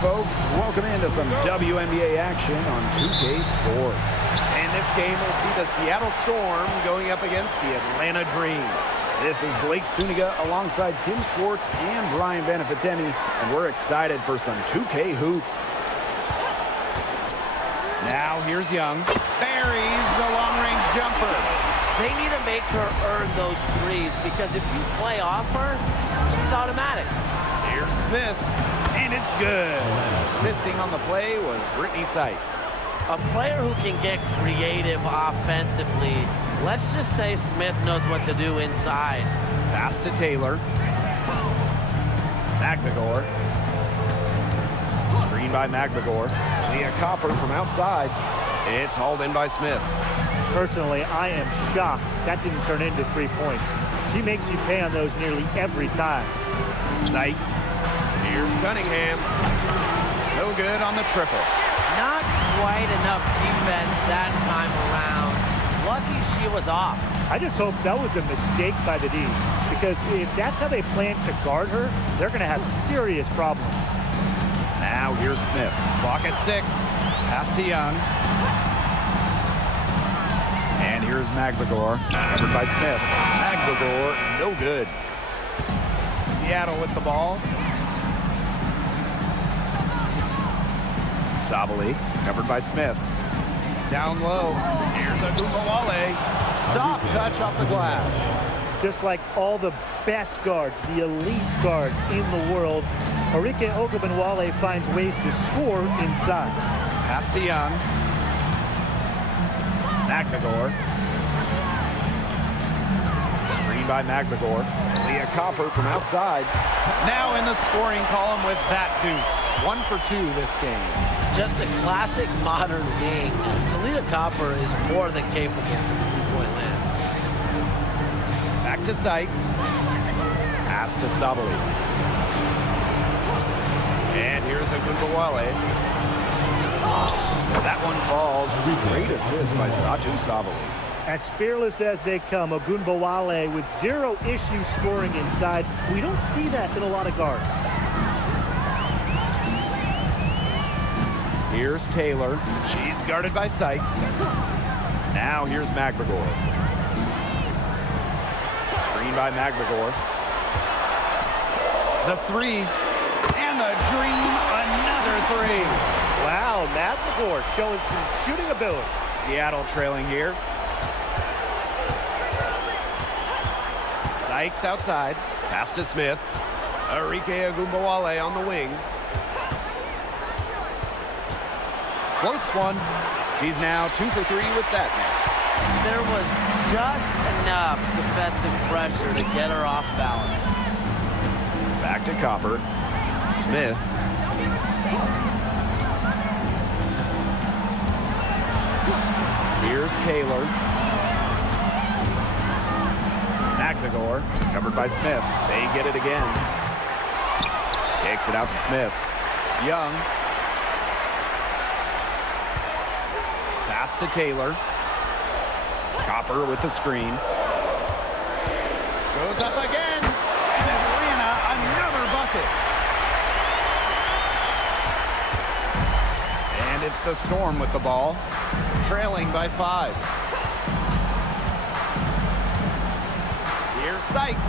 folks. Welcome into some WNBA action on 2K Sports. And this game will see the Seattle Storm going up against the Atlanta Dream. This is Blake Suniga alongside Tim Schwartz and Brian Benefitemi, and we're excited for some 2K hoops. Now here's Young. Buries the long-range jumper. They need to make her earn those threes because if you play off her, she's automatic. Here's Smith, and it's good. Assisting on the play was Brittany Sykes. A player who can get creative offensively. Let's just say Smith knows what to do inside. Pass to Taylor. McMagor. Screen by McMagor. Leah Copper from outside. It's hauled in by Smith. Personally, I am shocked that didn't turn into 3 points. She makes you pay on those nearly every time. Sykes. Here's Cunningham. No good on the triple. Not quite enough defense that time around. Lucky she was off. I just hope that was a mistake by the D, because if that's how they plan to guard her, they're going to have serious problems. Now here's Smith. Clock at 6. Pass to Young. And here's McMagor. Covered by Smith. McMagor, no good. Seattle with the ball. Sabali, covered by Smith. Down low. Here's Agumbawale. Soft touch off the glass. Just like all the best guards, the elite guards in the world, Arike Ogunbowale finds ways to score inside. Pass to Young. McMagor. Screen by McMagor. Leah Copper from outside. Now in the scoring column with that deuce. 1 for 2 this game. Just a classic modern wing. Kalia Copper is more than capable from three-point land. Back to Sykes. Pass to Sabali. And here's Agumbawale. That one falls. Great assist by Satu Sabali. As fearless as they come, Ogunbowale with zero issue scoring inside. We don't see that in a lot of guards. Here's Taylor. She's guarded by Sykes. Now here's McMagor. Screen by McMagor. The 3. And the Dream, another 3. Wow, McMagor showing some shooting ability. Seattle trailing here. Sykes outside. Pass to Smith. Arike Agumbawale on the wing. Floats one. She's now 2 for 3 with that miss. There was just enough defensive pressure to get her off balance. Back to Copper. Smith. Here's Taylor. McMagor, covered by Smith. They get it again. Takes it out to Smith. Young. Pass to Taylor. Copper with the screen. Goes up again. And Atlanta, another bucket. And it's the Storm with the ball. Trailing by 5. Here's Sykes.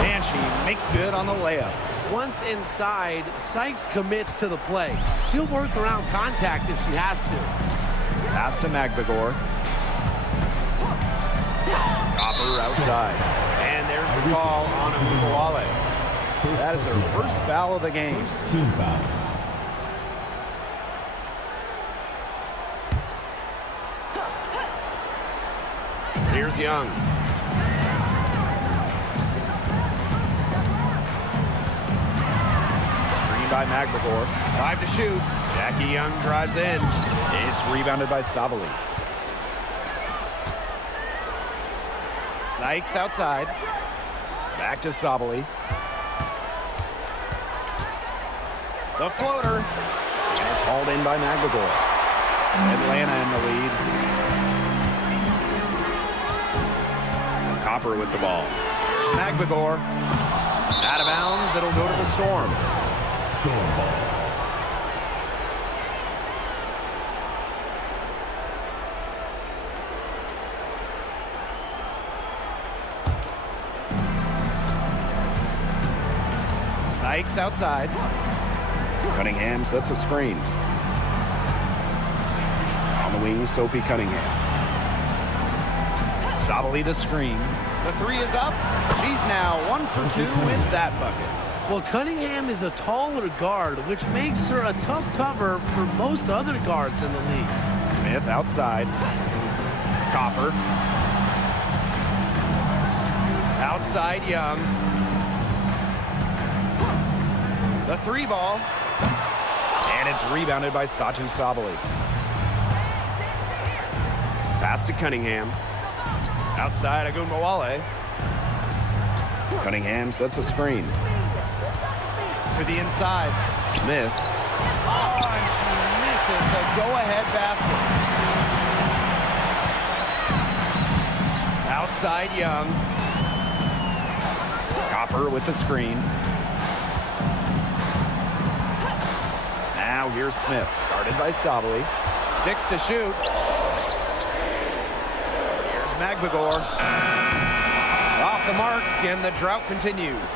And she makes good on the layups. Once inside, Sykes commits to the play. She'll work around contact if she has to. Pass to McMagor. Copper outside. And there's the call on Agumbawale. That is their first foul of the game. Team foul. Here's Young. Screen by McMagor. 5 to shoot. Jackie Young drives in. It's rebounded by Sabali. Sykes outside. Back to Sabali. The floater. And it's hauled in by McMagor. Atlanta in the lead. Copper with the ball. Here's McMagor. Out of bounds. It'll go to the Storm. Storm ball. Sykes outside. Cunningham sets a screen. On the wing, Sophie Cunningham. Sabali the screen. The three is up. She's now 1 for 2 with that bucket. Well, Cunningham is a taller guard, which makes her a tough cover for most other guards in the league. Smith outside. Copper. Outside Young. The three ball. And it's rebounded by Satu Sabali. Pass to Cunningham. Outside Agunmawale. Cunningham sets a screen. To the inside. Smith. Oh, and she misses the go-ahead basket. Outside Young. Copper with the screen. Now here's Smith, guarded by Sabali. 6 to shoot. Here's Magbagor. Off the mark, and the drought continues.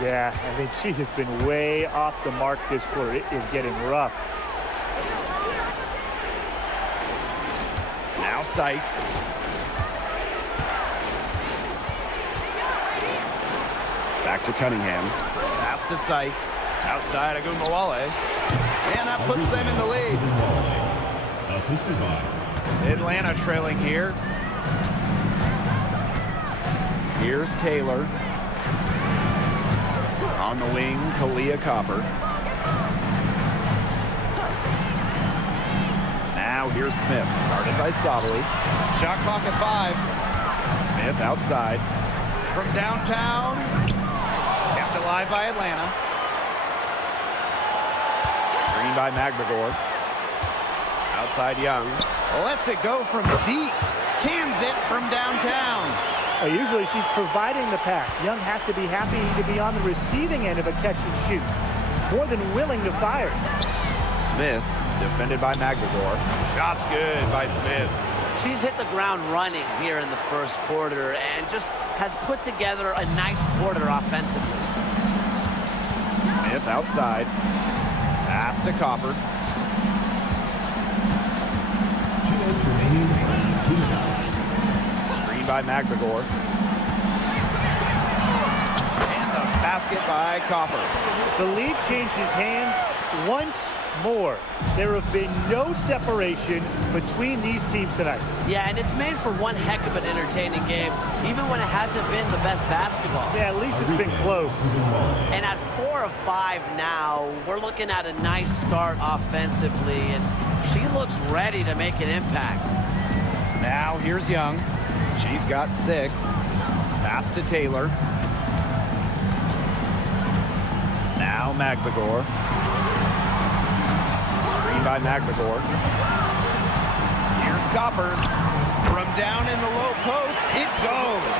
Yeah, I mean, she has been way off the mark this quarter. It is getting rough. Now Sykes. Back to Cunningham. Pass to Sykes. Outside Agunmawale. And that puts them in the lead. Assisted by Atlanta trailing here. Here's Taylor. On the wing, Kalia Copper. Now here's Smith, guarded by Sabali. Shot clock at 5. Smith outside. From downtown. Kept alive by Atlanta. Screen by Magbagor. Outside Young. Lets it go from deep. Cans it from downtown. Usually she's providing the pass. Young has to be happy to be on the receiving end of a catch and shoot. More than willing to fire. Smith, defended by Magbagor. Shot's good by Smith. She's hit the ground running here in the first quarter and just has put together a nice quarter offensively. Smith outside. Pass to Copper. 2 minutes remaining. First 2 minutes. Screen by Magbagor. And the basket by Copper. The lead changes hands once more. There have been no separation between these teams tonight. Yeah, and it's made for one heck of an entertaining game, even when it hasn't been the best basketball. Yeah, at least it's been close. And at 4 of 5 now, we're looking at a nice start offensively, and she looks ready to make an impact. Now here's Young. She's got 6. Pass to Taylor. Now Magbagor. Screen by Magbagor. Here's Copper. From down in the low post, it goes.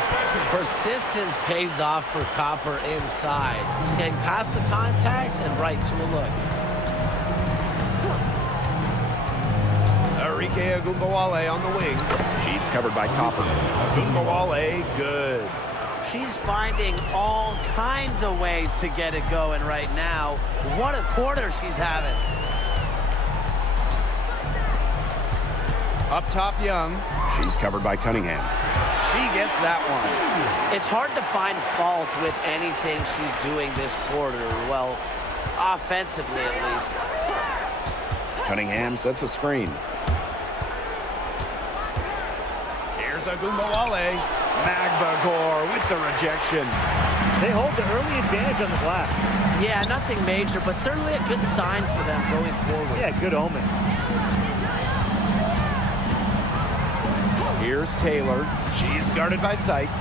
Persistence pays off for Copper inside. Getting past the contact and right to a look. Arike Agunmawale on the wing. She's covered by Copper. Agunmawale, good. She's finding all kinds of ways to get it going right now. What a quarter she's having. Up top, Young. She's covered by Cunningham. She gets that one. It's hard to find fault with anything she's doing this quarter. Well, offensively at least. Cunningham sets a screen. Here's Agunmawale. Magbagor with the rejection. They hold the early advantage on the glass. Yeah, nothing major, but certainly a good sign for them going forward. Yeah, good omen. Here's Taylor. She's guarded by Sykes.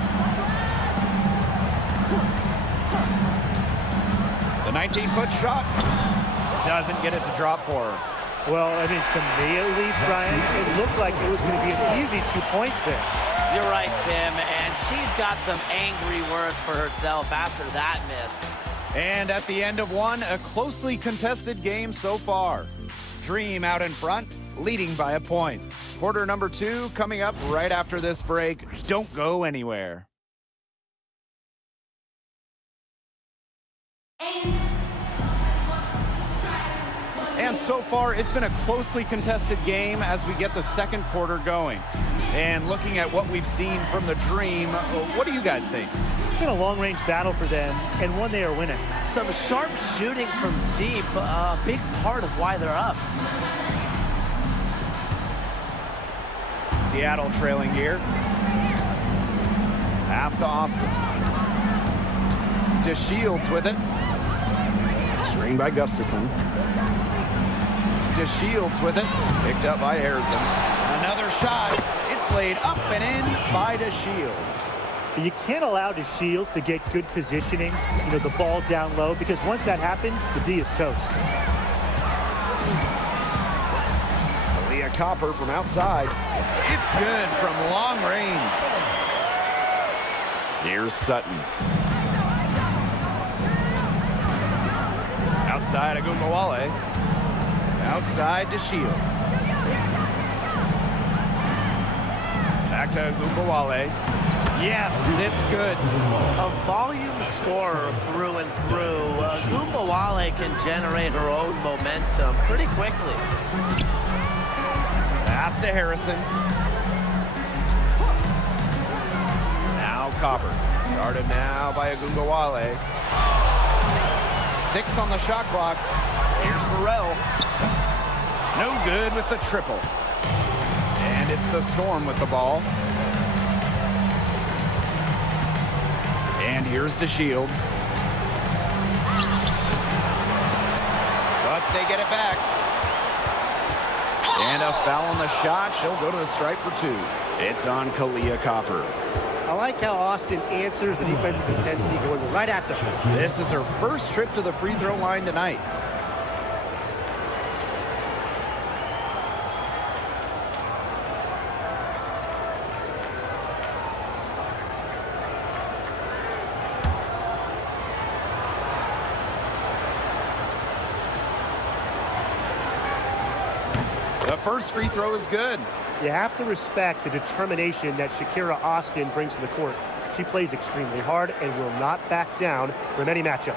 The 19-foot shot doesn't get it to drop for her. Well, I mean, to me at least, Brian, it looked like it was going to be an easy 2 points there. You're right, Tim, and she's got some angry words for herself after that miss. And at the end of one, a closely contested game so far. Dream out in front, leading by a point. Quarter number 2 coming up right after this break. Don't go anywhere. And And so far, it's been a closely contested game as we get the second quarter going. And looking at what we've seen from the Dream, what do you guys think? It's been a long-range battle for them, and one they are winning. Some sharp shooting from deep, a big part of why they're up. Seattle trailing here. Pass to Austin. DeShields with it. Screen by Gustafson. DeShields with it. Picked up by Harrison. Another shot. It's laid up and in by DeShields. You can't allow DeShields to get good positioning, the ball down low, because once that happens, the D is toast. Leah Copper from outside. It's good from long range. Here's Sutton. Outside Agumbawale. Outside to Shields. Back to Agumbawale. Yes, it's good. A volume scorer through and through. Agumbawale can generate her own momentum pretty quickly. Pass to Harrison. Now Copper. Guarded now by Agumbawale. 6 on the shot clock. Here's Burrell. No good with the triple. And it's the Storm with the ball. And here's DeShields. But they get it back. And a foul on the shot. She'll go to the stripe for 2. It's on Kalia Copper. I like how Austin answers the defense's intensity going right at them. This is her first trip to the free throw line tonight. The first free throw is good. You have to respect the determination that Shakira Austin brings to the court. She plays extremely hard and will not back down from any matchup.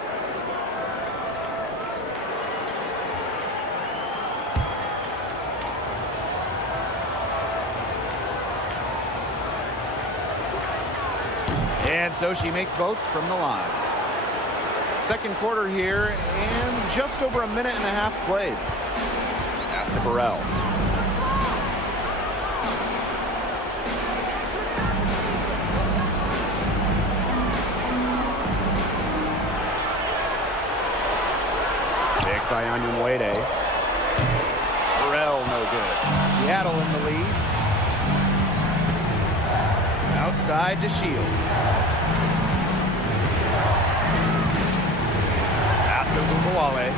And so she makes both from the line. Second quarter here, and just over a minute and a half played. Pass to Burrell. Picked by Anyunwede. Burrell no good. Seattle in the lead. Outside to Shields. Pass to Agumbawale.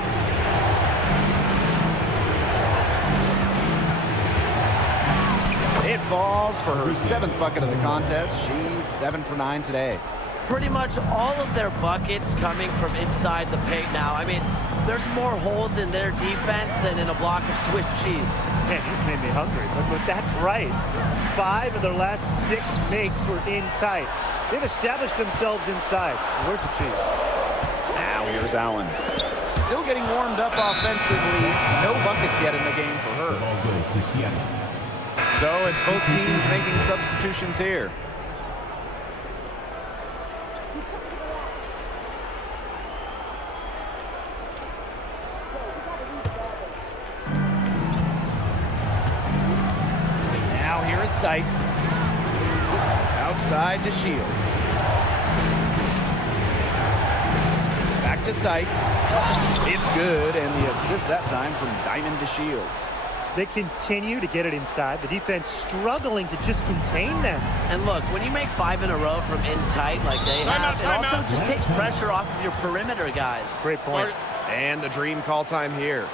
It falls for her 7th bucket of the contest. She's 7 for 9 today. Pretty much all of their buckets coming from inside the paint now. I mean, there's more holes in their defense than in a block of Swiss cheese. Man, you just made me hungry, but that's right. 5 of their last 6 makes were in tight. They've established themselves inside. Where's the cheese? Now here's Allen. Still getting warmed up offensively. No buckets yet in the game for The her. ball goes to Seattle. So it's both teams making substitutions here. Now here is Sykes. Outside to Shields. Back to Sykes. It's good, and the assist that time from Diamond to Shields. They continue to get it inside. The defense struggling to just contain them. And look, when you make 5 in a row from in tight like they have, it also just takes pressure off of your perimeter guys. Great point. And the Dream call time here.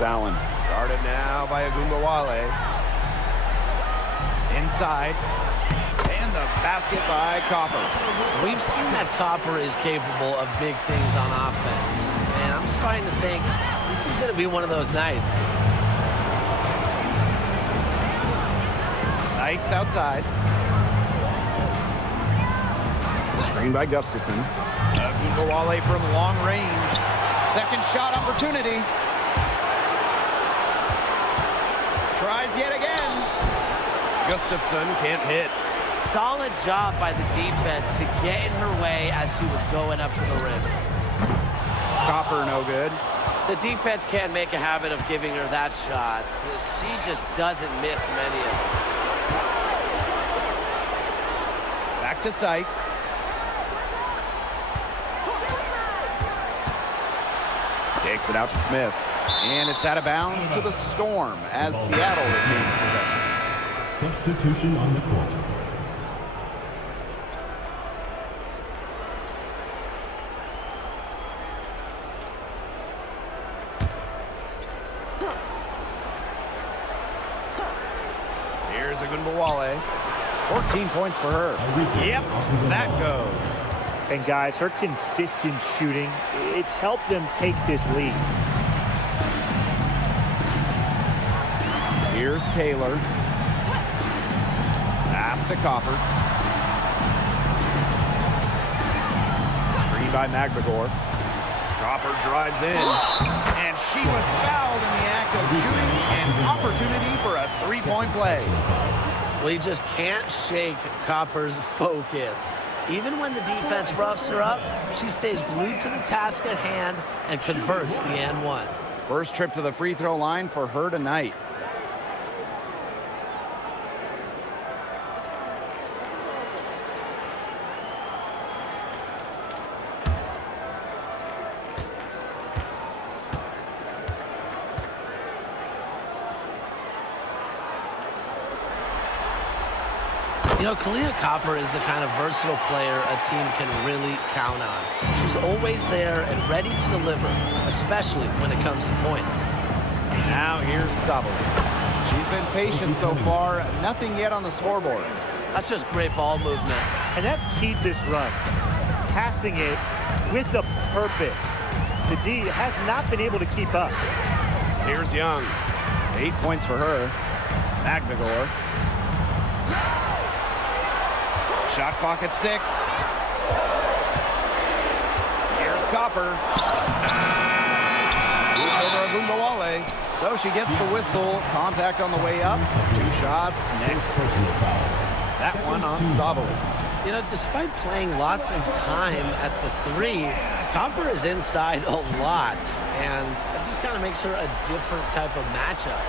Here's Allen. Guarded now by Agumbawale. Inside. And the basket by Copper. We've seen that Copper is capable of big things on offense. And I'm starting to think this is going to be one of those nights. Sykes outside. Screen by Gustafson. Agumbawale from long range. Second shot opportunity. Tries yet again. Gustafson can't hit. Solid job by the defense to get in her way as she was going up to the rim. Copper no good. The defense can't make a habit of giving her that shot. She just doesn't miss many of them. Back to Sykes. Takes it out to Smith. And it's out of bounds to the Storm as Seattle retains possession. Substitution on the court. Here's Agumbawale. 14 points for her. Yep, that goes. And guys, her consistent shooting, it's helped them take this lead. Here's Taylor. Pass to Copper. Screen by McGregor. Copper drives in. And she was fouled in the act of shooting an opportunity for a three-point play. Well, you just can't shake Copper's focus. Even when the defense roughs her up, she stays glued to the task at hand and converts the and one. First trip to the free throw line for her tonight. You know, Kalia Copper is the kind of versatile player a team can really count on. She's always there and ready to deliver, especially when it comes to points. Now here's Sabali. She's been patient so far. Nothing yet on the scoreboard. That's just great ball movement. And that's keyed this run. Passing it with a purpose. The D has not been able to keep up. Here's Young. 8 points for her. McGregor. Shot clock at 6. Here's Copper. Moves over Agumbawale. So she gets the whistle. Contact on the way up. 2 shots next. That one on Sabali. You know, despite playing lots of time at the 3, Copper is inside a lot. And it just kind of makes her a different type of matchup.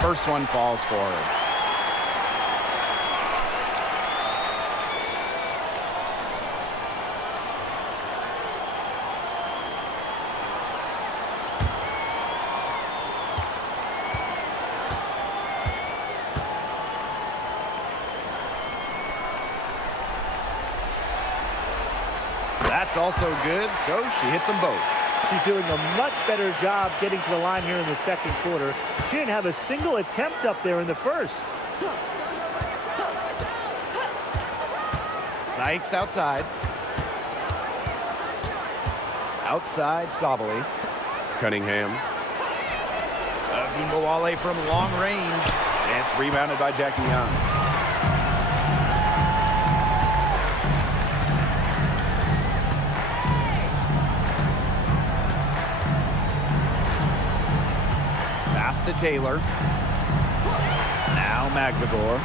First one falls for her. That's also good, so she hits them both. She's doing a much better job getting to the line here in the second quarter. She didn't have a single attempt up there in the first. Sykes outside. Outside, Sabali. Cunningham. Agumbawale from long range. And it's rebounded by Jackie Young. To Taylor. Now McGregor.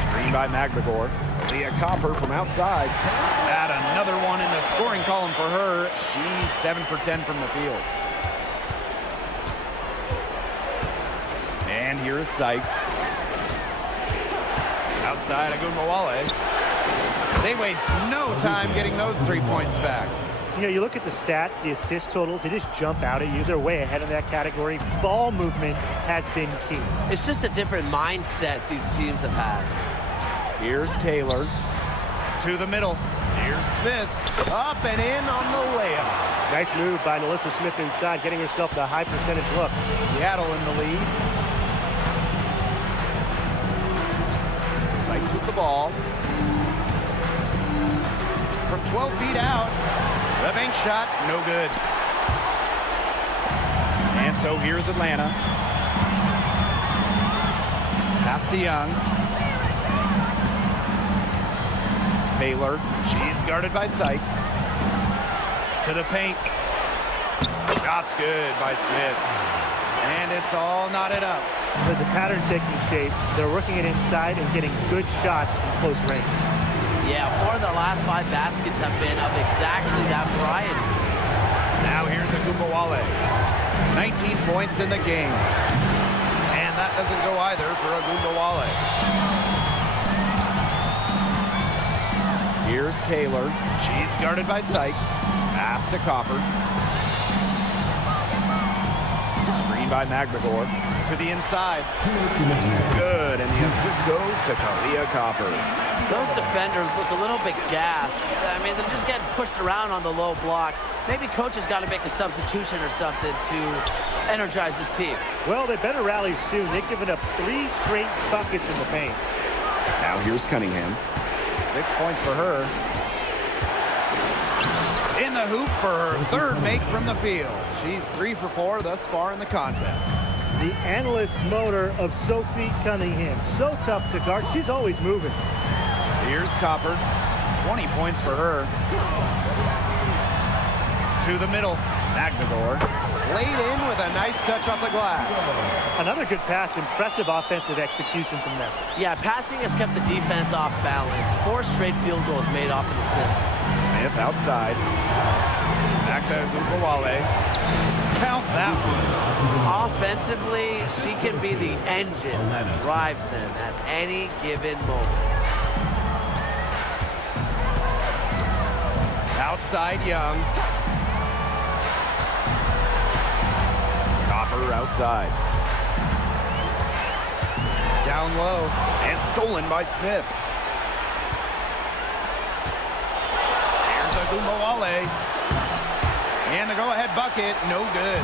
Screen by McGregor. Leah Copper from outside. Add another one in the scoring column for her. She's 7 for 10 from the field. And here is Sykes. Outside Agumbawale. They waste no time getting those 3 points back. You know, you look at the stats, the assist totals, they just jump out at you. They're way ahead in that category. Ball movement has been key. It's just a different mindset these teams have had. Here's Taylor to the middle. Here's Smith, up and in on the layup. Nice move by Melissa Smith inside, getting herself the high percentage look. Seattle in the lead. Sykes with the ball. From 12 feet out, the bank shot, no good. And so here's Atlanta. Pass to Young. Taylor, she's guarded by Sykes. To the paint. Shot's good by Smith. And it's all knotted up. There's a pattern taking shape. They're working it inside and getting good shots from close range. Yeah, 4 of the last 5 baskets have been of exactly that variety. Now here's Agumbawale. 19 points in the game. And that doesn't go either for Agumbawale. Here's Taylor. She's guarded by Sykes. Pass to Copper. Screen by Magdagor. To the inside. Good, and the assist goes to Kalia Copper. Those defenders look a little bit gassed. I mean, they're just getting pushed around on the low block. Maybe coach has got to make a substitution or something to energize his team. Well, they better rally soon. They've given up 3 straight buckets in the paint. Now here's Cunningham. 6 points for her. In the hoop for her third make from the field. She's 3 for 4 thus far in the contest. The endless motor of Sophie Cunningham. So tough to guard. She's always moving. Here's Copper. 20 points for her. To the middle. Magdagor. Laid in with a nice touch off the glass. Another good pass. Impressive offensive execution from them. Yeah, passing has kept the defense off balance. 4 straight field goals made off an assist. Smith outside. Back to Agumbawale. Count that one. Offensively, she can be the engine that drives them at any given moment. Outside Young. Copper outside. Down low and stolen by Smith. Here's Agumbawale. And the go-ahead bucket, no good.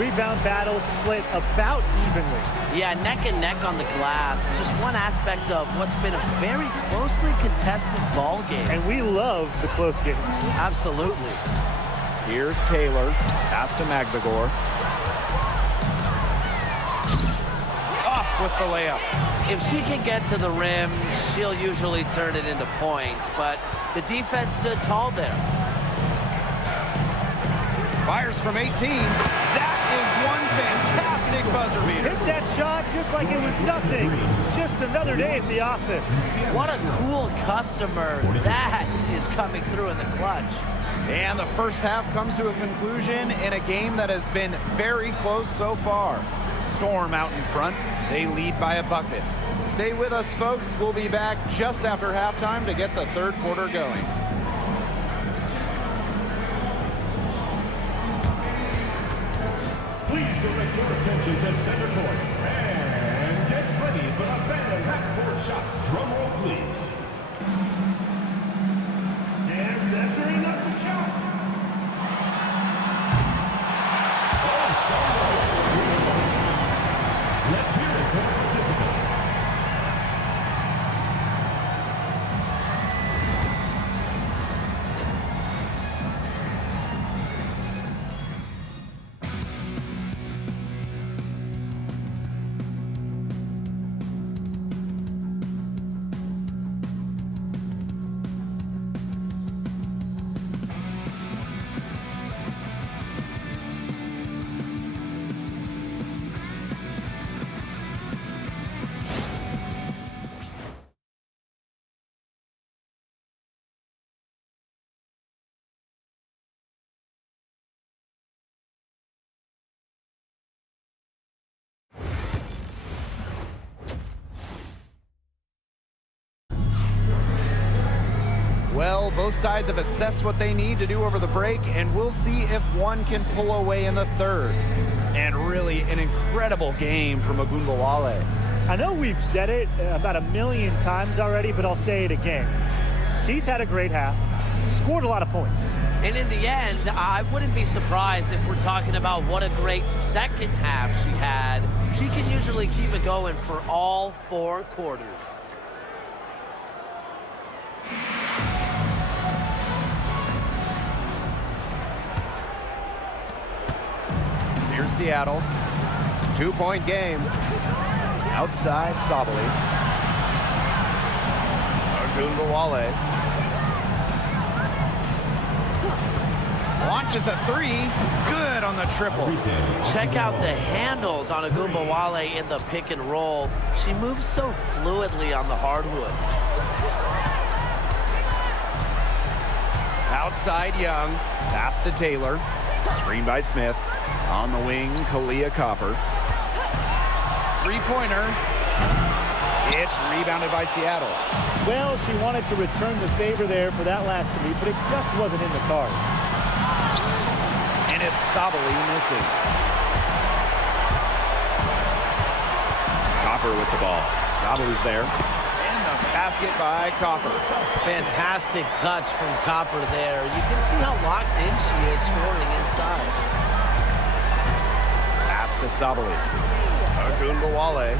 Rebound battle split about evenly. Yeah, neck and neck on the glass. Just one aspect of what's been a very closely contested ball game. And we love the close games. Absolutely. Here's Taylor. Pass to Magdagor. Off with the layup. If she can get to the rim, she'll usually turn it into points, but the defense stood tall there. Fires from 18. That is one fantastic buzzer beater. Hit that shot just like it was nothing. Just another day at the office. What a cool customer that is coming through in the clutch. And the first half comes to a conclusion in a game that has been very close so far. Storm out in front. They lead by a bucket. Stay with us, folks. We'll be back just after halftime to get the third quarter going. Please direct your attention to center court and get ready for the Phantom half-court shot. Drum roll, please. And measuring up the shot. Oh, shot. Let's hear it for the participant. Well, both sides have assessed what they need to do over the break, and we'll see if one can pull away in the third. And really an incredible game from Ogunbowale. I know we've said it about 1,000,000 times already, but I'll say it again. She's had a great half, scored a lot of points. And in the end, I wouldn't be surprised if we're talking about what a great second half she had. She can usually keep it going for all 4 quarters. Here's Seattle. 2-point game. Outside Sabali. Ogunbowale. Launches a 3. Good on the triple. Check out the handles on Ogunbowale in the pick and roll. She moves so fluidly on the hardwood. Outside Young. Pass to Taylor. Screen by Smith. On the wing, Kalia Copper. Three-pointer. It's rebounded by Seattle. Well, she wanted to return the favor there for that last 3, but it just wasn't in the cards. And it's Sabali missing. Copper with the ball. Sabali's there. And the basket by Copper. Fantastic touch from Copper there. You can see how locked in she is scoring inside. Pass to Sabali. Ogunbowale.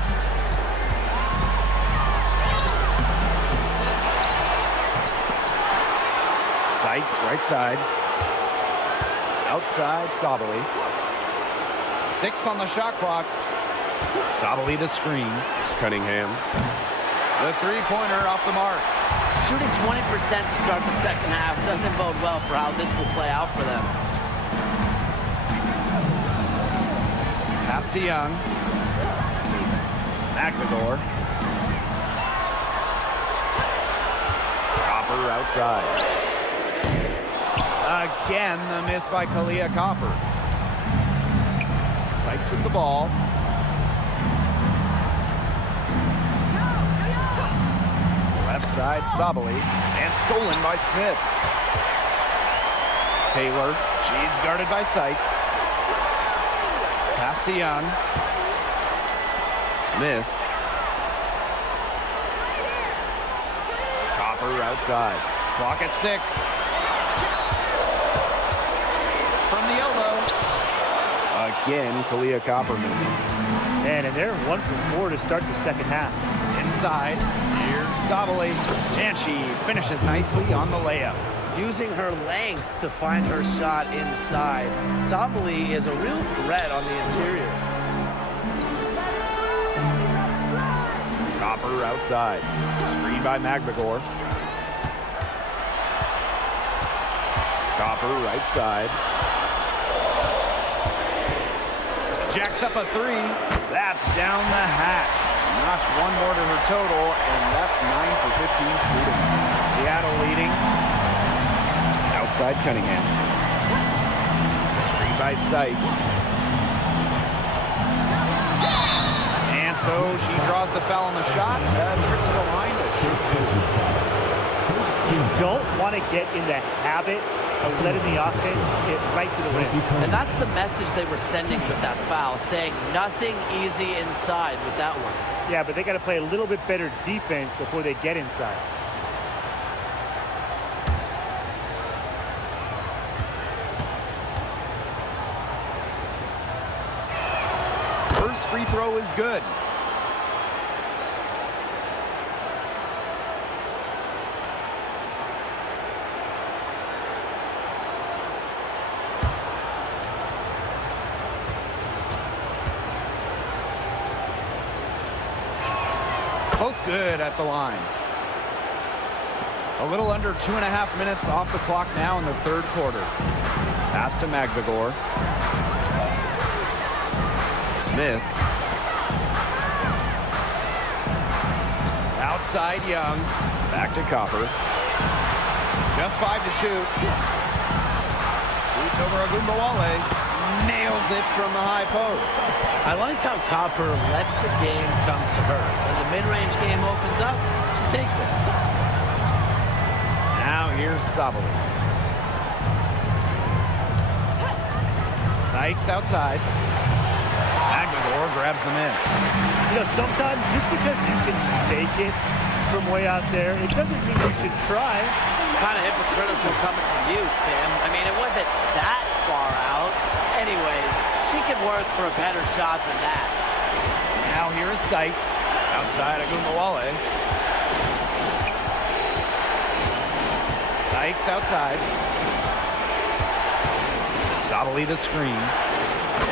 Sykes, right side. Outside, Sabali. 6 on the shot clock. Sabali the screen. Cunningham. The three-pointer off the mark. Shooting 20% to start the second half doesn't bode well for how this will play out for them. Pass to Young. McNamara. Copper outside. Again, the miss by Kalia Copper. Sykes with the ball. Left side, Sabali. And stolen by Smith. Taylor. She's guarded by Sykes. Pass to Young. Smith. Copper outside. Clock at 6. From the elbow. Again, Kalia Copper missing. Man, and they're 1 for 4 to start the second half. Inside. Here's Sabali. And she finishes nicely on the layup. Using her length to find her shot inside. Sabali is a real threat on the interior. Copper outside. Screen by McNamara. Copper right side. Jacks up a 3. That's down the hatch. Notch 1 more to her total, and that's 9 for 15 shooting. Seattle leading. Outside Cunningham. Screen by Sykes. And so she draws the foul on the shot. Trip to the line to shoot 2. You don't want to get in the habit of letting the offense get right to the rim. And that's the message they were sending with that foul, saying nothing easy inside with that one. Yeah, but they got to play a little bit better defense before they get inside. First free throw is good. Both good at the line. A little under 2.5 minutes off the clock now in the third quarter. Pass to McNamara. Smith. Outside Young. Back to Copper. Just 5 to shoot. Shoots over Ogunbowale. Nails it from the high post. I like how Copper lets the game come to her. When the mid-range game opens up, she takes it. Now Sabali. Sykes outside. Maglador grabs the miss. You know, sometimes just because you can make it from way out there, it doesn't mean you should try. Kind of hypocritical coming from you, Tim. I mean, it wasn't that far out. Anyways, she could work for a better shot than that. Now here is Sykes outside Agumbawale. Sykes outside. Sabali the screen.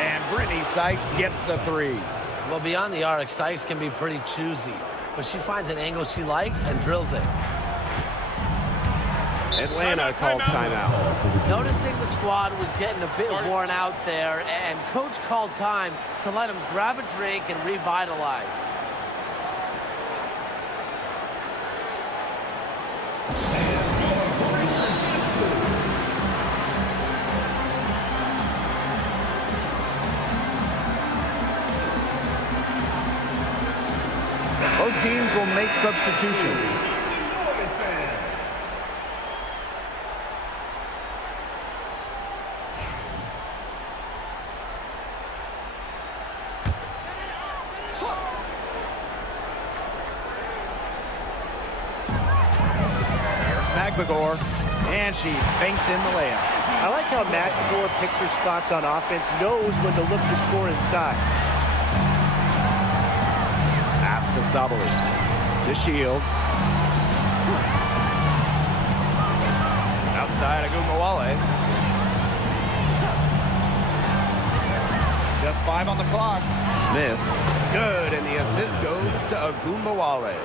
And Brittany Sykes gets the three. Well, beyond the arc, Sykes can be pretty choosy, but she finds an angle she likes and drills it. Atlanta calls timeout. Noticing the squad was getting a bit worn out there, and coach called time to let them grab a drink and revitalize. Both teams will make substitutions. Maglador, and she banks in the layup. I like how Maglador picks her spots on offense, knows when to look to score inside. Pass to Sabali. To Shields. Outside Agumbawale. Just 5 on the clock. Smith. Good, and the assist goes to Agumbawale.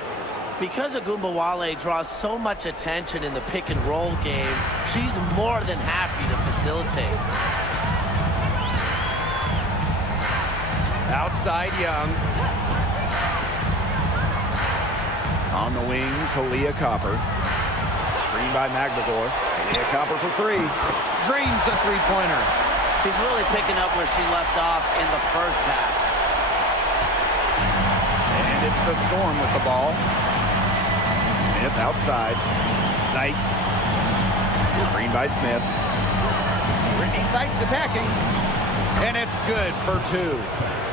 Because Agumbawale draws so much attention in the pick and roll game, she's more than happy to facilitate. Outside Young. On the wing, Kalia Copper. Screen by Maglador. Kalia Copper for three. Drains the three-pointer. She's really picking up where she left off in the first half. And it's the Storm with the ball. Smith outside. Sykes. Screen by Smith. Brittany Sykes attacking. And it's good for two.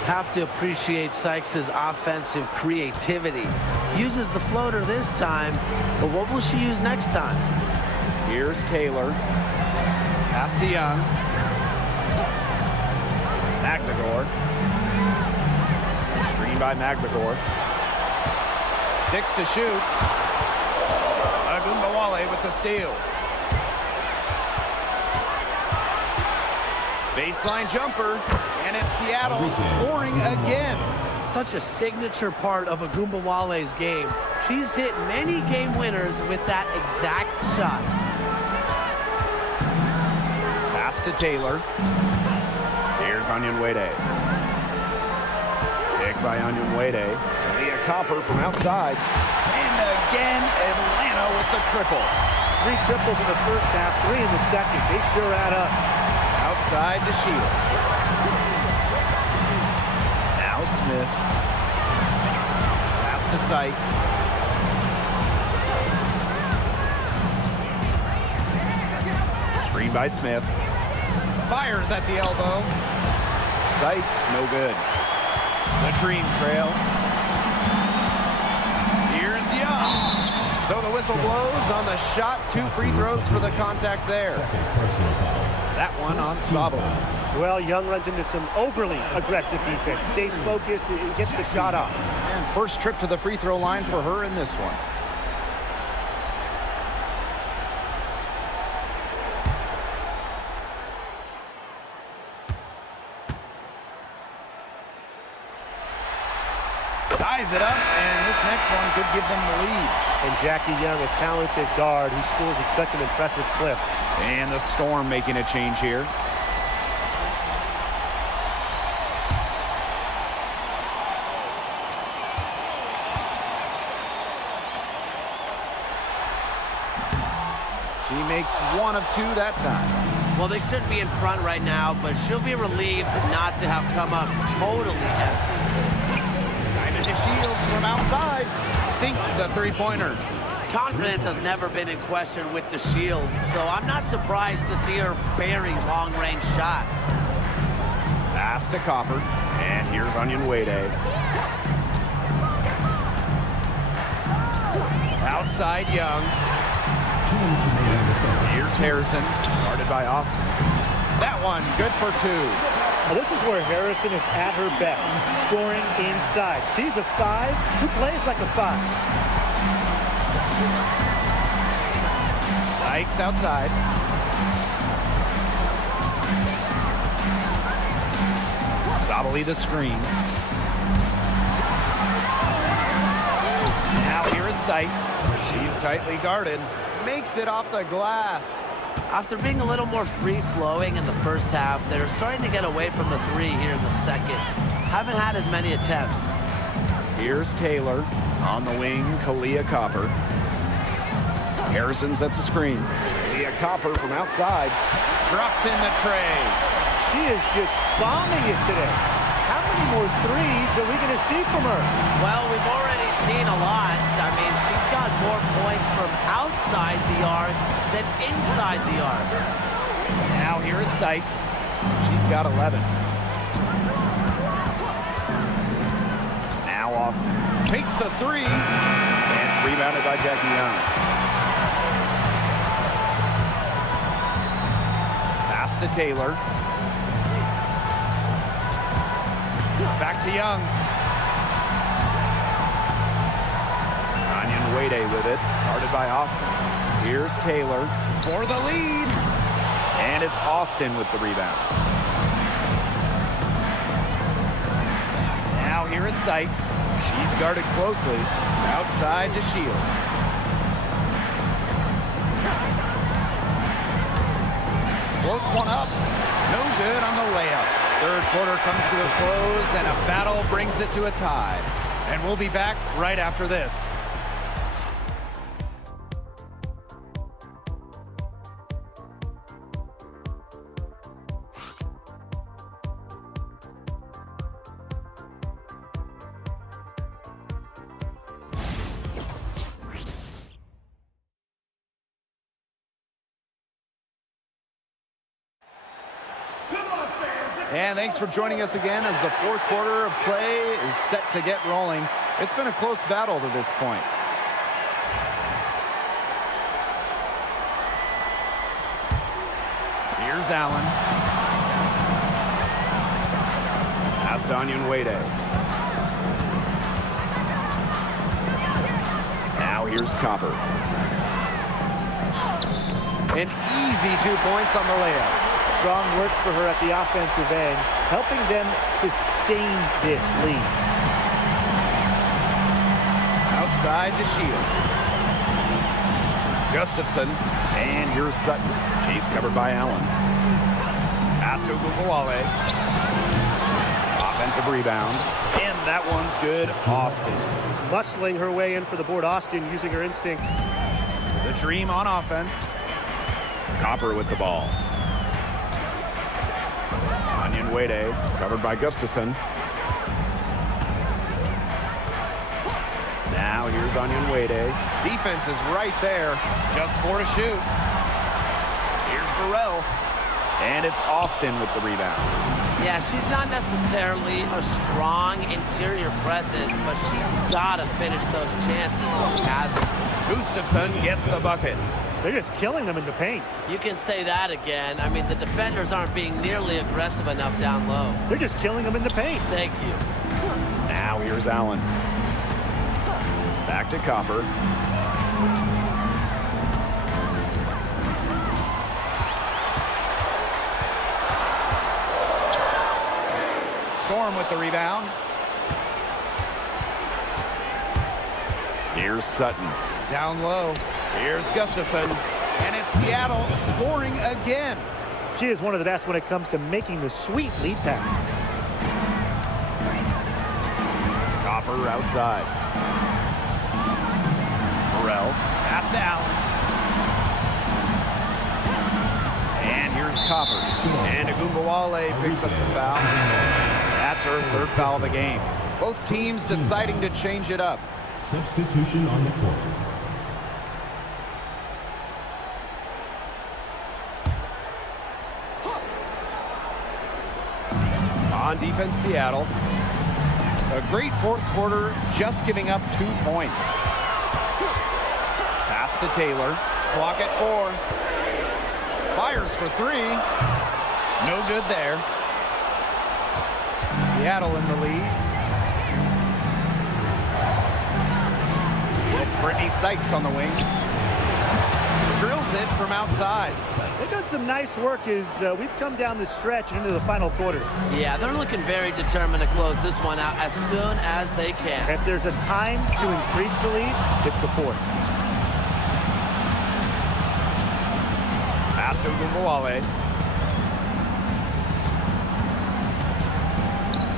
Have to appreciate Sykes' offensive creativity. Uses the floater this time, but what will she use next time? Here's Taylor. Pass to Young. Maglador. Screen by Maglador. 6 to shoot. Agumbawale with the steal. Baseline jumper, and it's Seattle scoring again. Such a signature part of Agumbawale's game. She's hit many game winners with that exact shot. Pass to Taylor. Here's Onyenwere. Pick by Onyenwere. Leah Copper from outside. And again, Atlanta with the triple. 3 triples in the first half, 3 in the second. They sure add up. Outside to Shields. Now Smith. Pass to Sykes. Screen by Smith. Fires at the elbow. Sykes, no good. The Dream Trail. Here's Young. So the whistle blows on the shot. 2 free throws for the contact there. That one on Sabali. Well, Young runs into some overly aggressive defense. Stays focused and gets the shot off. And first trip to the free throw line for her in this one. Ties it up, and this next one could give them the lead. And Jackie Young, a talented guard who scores at such an impressive clip. And the Storm making a change here. She makes 1 of 2 that time. Well, they should be in front right now, but she'll be relieved not to have come up totally empty. Diamond to Shields from outside. Sinks the three-pointers. confidence has never been in question with the Shields, so I'm not surprised to see her bury long-range shots. Pass to Copper, and here's Onion Wade. Outside Young. Here's Harrison, guarded by Austin. That one, good for 2. Now, this is where Harrison is at her best, scoring inside. She's a 5 who plays like a 5. Sykes outside. Sobbly the screen. Now here is Sykes. She's tightly guarded. Makes it off the glass. After being a little more free-flowing in the first half, they're starting to get away from the 3 here in the second. Haven't had as many attempts. Here's Taylor. On the wing, Kalia Copper. Harrison sets a screen. Kalia Copper from outside. Drops in the tray. She is just bombing it today. How many more threes are we going to see from her? Well, we've already seen a lot. I mean, she's got more points from outside the arc than inside the arc. Now here is Sykes. She's got 11. Now Austin takes the 3. And it's rebounded by Jackie Young. Pass to Taylor. Back to Young. Onion Wade with it, guarded by Austin. Here's Taylor for the lead. And it's Austin with the rebound. Now here is Sykes. She's guarded closely. Outside to Shields. Floats one up. No good on the layup. Third quarter comes to a close, and a battle brings it to a tie. And we'll be back right after this. And thanks for joining us again as the fourth quarter of play is set to get rolling. It's been a close battle to this point. Here's Allen. Pass to Onion Wade. Now here's Copper. An easy 2 points on the layup. Strong work for her at the offensive end, helping them sustain this lead. Outside to Shields. Gustafson. And here's Sutton. She's covered by Allen. Pass to Ogunbowale. Offensive rebound. And that one's good. Austin. Muscling her way in for the board. Austin using her instincts. The Dream on offense. Copper with the ball. Onion Wade, covered by Gustafson. Now here's Onion Wade. Defense is right there. Just 4 to shoot. Here's Burrell. And it's Austin with the rebound. Yeah, she's not necessarily a strong interior presence, but she's got to finish those chances when she has them. Gustafson gets the bucket. They're just killing them in the paint. You can say that again. I mean, the defenders aren't being nearly aggressive enough down low. They're just killing them in the paint. Thank you. Now here's Allen. Back to Copper. Storm with the rebound. Here's Sutton. Down low. Here's Gustafson. And it's Seattle scoring again. She is one of the best when it comes to making the sweet lead pass. Copper outside. Burrell. Pass to Allen. And here's Copper. And Ogunbowale picks up the foul. That's her third foul of the game. Both teams deciding to change it up. Substitution on the court. On defense, Seattle. A great fourth quarter, just giving up 2 points. Pass to Taylor. Clock at 4. Fires for 3. No good there. Seattle in the lead. It's Brittany Sykes on the wing. Drills it from outside. They've done some nice work as we've come down the stretch and into the final quarter. Yeah, they're looking very determined to close this one out as soon as they can. If there's a time to increase the lead, it's the fourth. Pass to Gumbawale.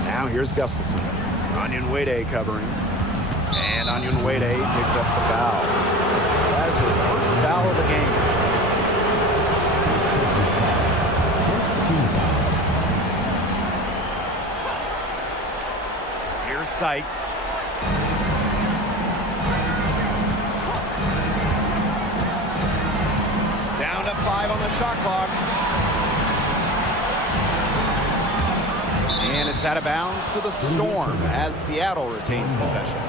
Now here's Gustafson. Onyenwere covering. And Onyenwere picks up the foul. That is her first foul of the game. First team foul. Here's Sykes. Down to 5 on the shot clock. And it's out of bounds to the Storm as Seattle retains possession.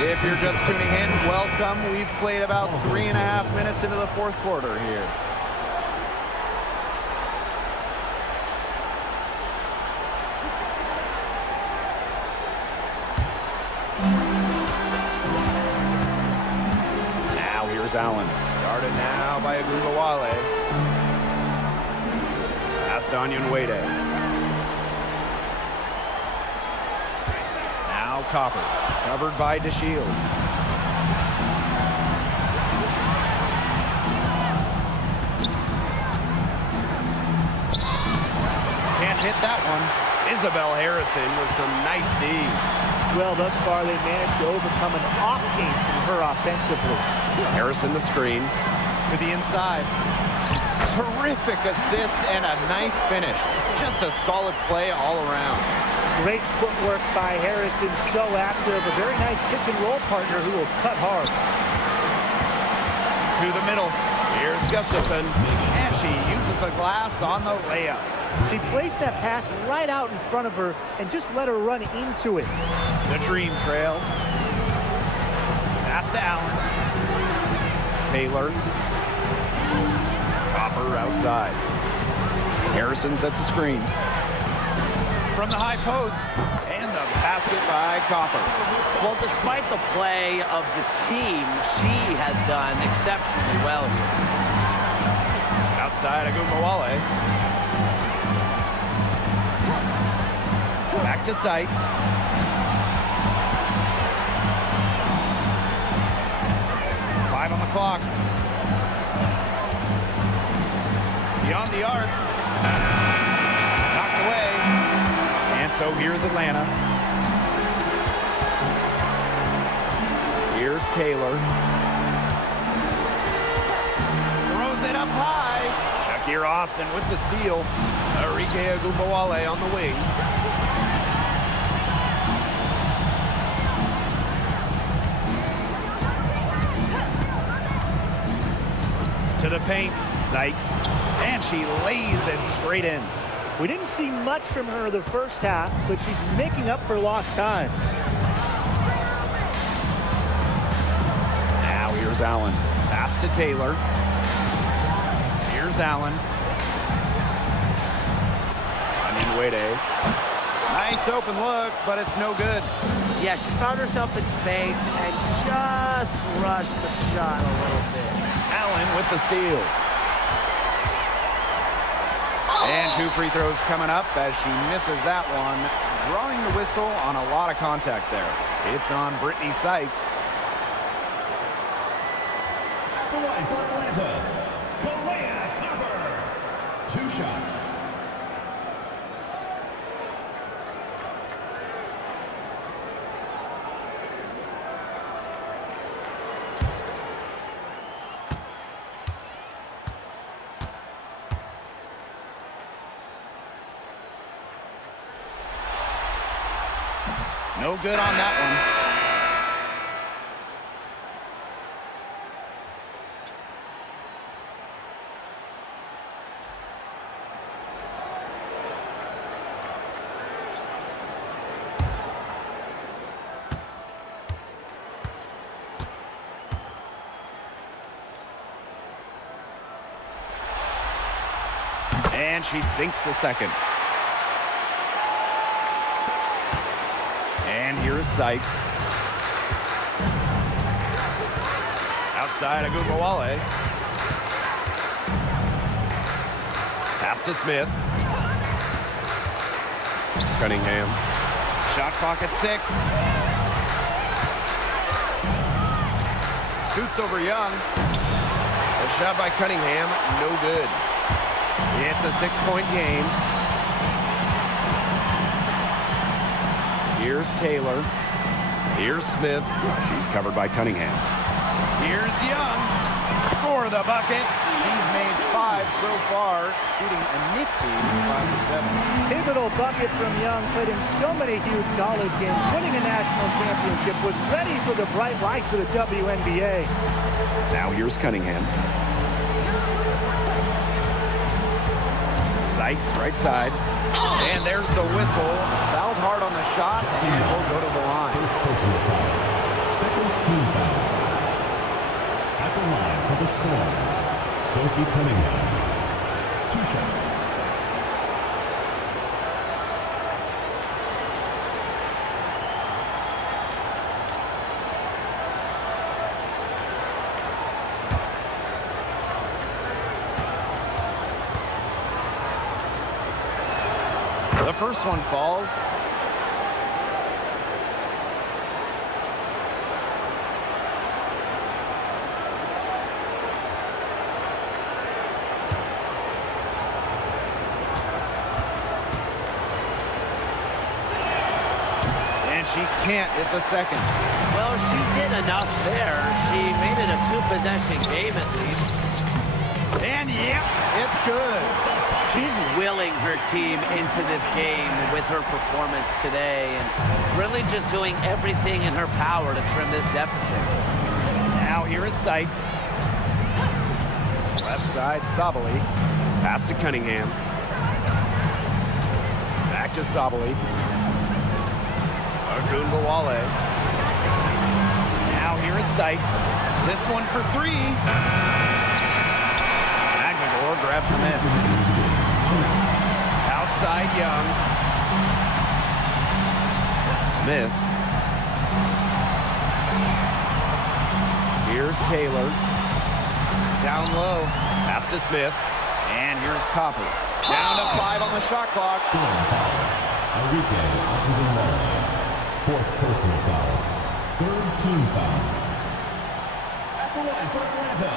If you're just tuning in, welcome. We've played about 3.5 minutes into the fourth quarter here. Now here's Allen. Guarded now by Agumbawale. Pass to Onyenwere. Now Copper. Covered by DeShields. Can't hit that one. Isabel Harrison with some nice D. Well, thus far they managed to overcome an off game from her offensively. Harrison the screen to the inside. Terrific assist and a nice finish. Just a solid play all around. Great footwork by Harrison, so active. A very nice pick and roll partner who will cut hard. To the middle. Here's Gustafson. And she uses the glass on the layup. She placed that pass right out in front of her and just let her run into it. The dream trail. Pass to Allen. Taylor. Copper outside. Harrison sets a screen. From the high post, and the basket by Copper. Well, despite the play of the team, she has done exceptionally well here. Outside Agumbawale. Back to Sykes. Five on the clock. Beyond the arc. Knocked away. And so here's Atlanta. Here's Taylor. Throws it up high. Shakir Austin with the steal. Arike Agumbawale on the wing. To the paint. Sykes. And she lays it straight in. We didn't see much from her the first half, but she's making up for lost time. Now here's Allen. Pass to Taylor. Here's Allen. Onyenwere. Nice open look, but it's no good. Yeah, she found herself in space and just rushed the shot a little bit. Allen with the steal. And 2 free throws coming up as she misses that one. Drawing the whistle on a lot of contact there. It's on Brittany Sykes. The line for Atlanta, Kalea Copper. 2 shots. No good on that one. And she sinks the second. And here is Sykes. Outside Agumbawale. Pass to Smith. Cunningham. Shot clock at 6. Shoots over Young. A shot by Cunningham, no good. It's a 6-point game. Here's Taylor. Here's Smith. She's covered by Cunningham. Here's Young. Score the bucket. She's made 5 so far, shooting a nifty 5 for 7. Pivotal bucket from Young, played in so many huge college games, winning a national championship, was ready for the bright lights of the WNBA. Now here's Cunningham. Sykes, right side. And there's the whistle. Fouled hard on the shot, and will go to the line. Personal foul. Second team foul. At the line for the Storm, Sophie Cunningham. 2 shots. The first one falls. And she can't hit the second. Well, she did enough there. She made it a 2-possession game at least. And yep, it's good. She's willing her team into this game with her performance today and really just doing everything in her power to trim this deficit. Now here is Sykes. Left side, Sabali. Pass to Cunningham. Back to Sabali. Agumbawale. Now here is Sykes. This one for 3. Aguilar grabs the miss. Outside Young. Smith. Here's Taylor. Down low. Pass to Smith. And here's Copper. Down to 5 on the shot clock. Storm foul. Enrique Agumbawale. 4th personal foul. 3rd team foul. At the line for Atlanta,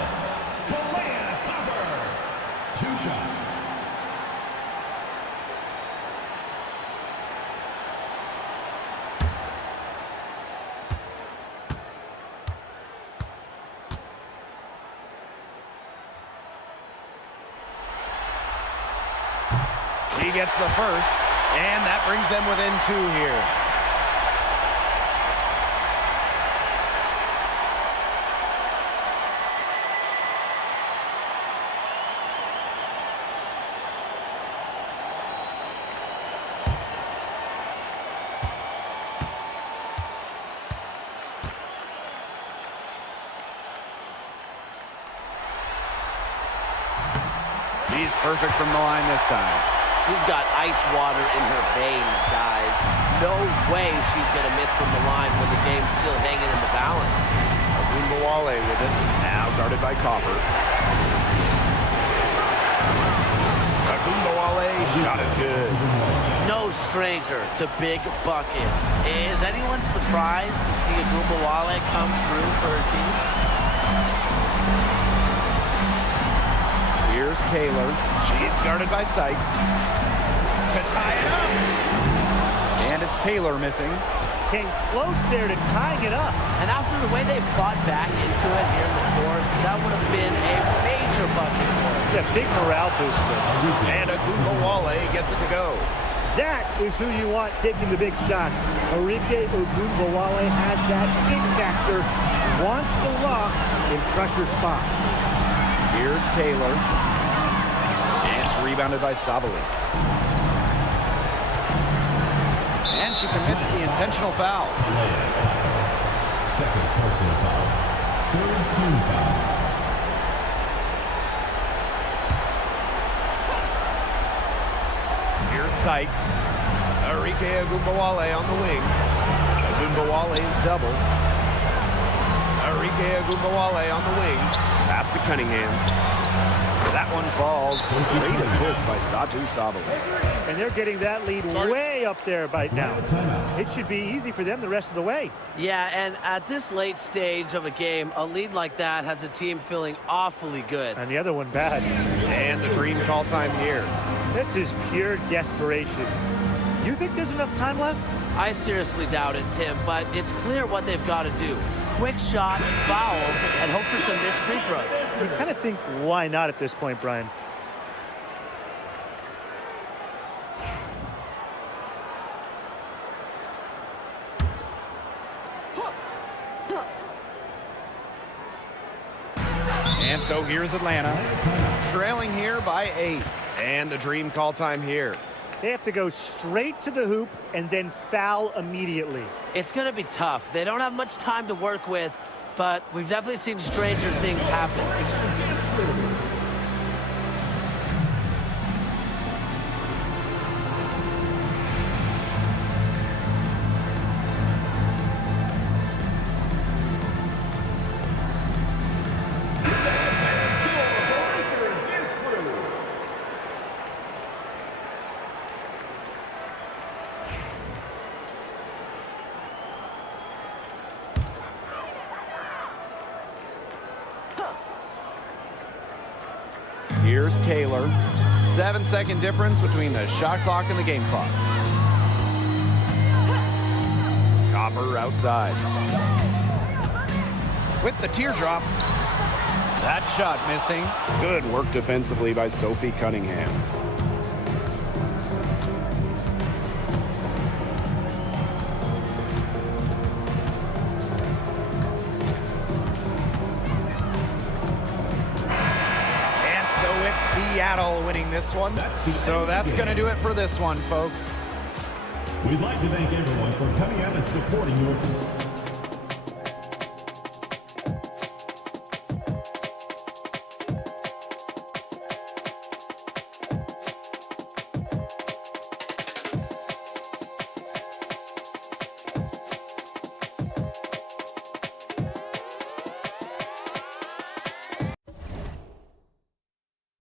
Kalea Copper. 2 shots. He gets the first, and that brings them within 2 here. He's perfect from the line this time. She's got ice water in her veins, guys. No way she's going to miss from the line when the game's still hanging in the balance. Agumbawale with it. Now guarded by Copper. Agumbawale, shot is good. No stranger to big buckets. Is anyone surprised to see Agumbawale come through for her team? Here's Taylor. She's guarded by Sykes. To tie it up. And it's Taylor missing. Came close there to tying it up. And after the way they fought back into it here in the 4th, that would have been a major bucket for them. Yeah, big morale booster. And Agumbawale gets it to go. That is who you want taking the big shots. Enrique Agumbawale has that big factor. Wants the rock in pressure spots. Here's Taylor. And it's rebounded by Sabali. And she commits the intentional foul. 2nd personal foul. 3rd team foul. Sykes. Arike Ogunbowale on the wing. Ogunbowale is double. Arike Ogunbowale on the wing. Pass to Cunningham. That one falls. Great assist by Satu Sabali. And they're getting that lead way up there by now. It should be easy for them the rest of the way. Yeah, and at this late stage of a game, a lead like that has a team feeling awfully good. And the other one bad. And the dream call time here. This is pure desperation. You think there's enough time left? I seriously doubt it, Tim, but it's clear what they've got to do. Quick shot, foul, and hope for some missed free throws. You kind of think, why not at this point, Brian? And so here's Atlanta, trailing here by 8. And the dream call time here. They have to go straight to the hoop and then foul immediately. It's going to be tough. They don't have much time to work with, but we've definitely seen stranger things happen. Here's Taylor. 7-second difference between the shot clock and the game clock. Copper outside. With the teardrop. That shot missing. Good work defensively by Sophie Cunningham. Seattle winning this one. So that's going to do it for this one, folks. We'd like to thank everyone for coming out and supporting your team.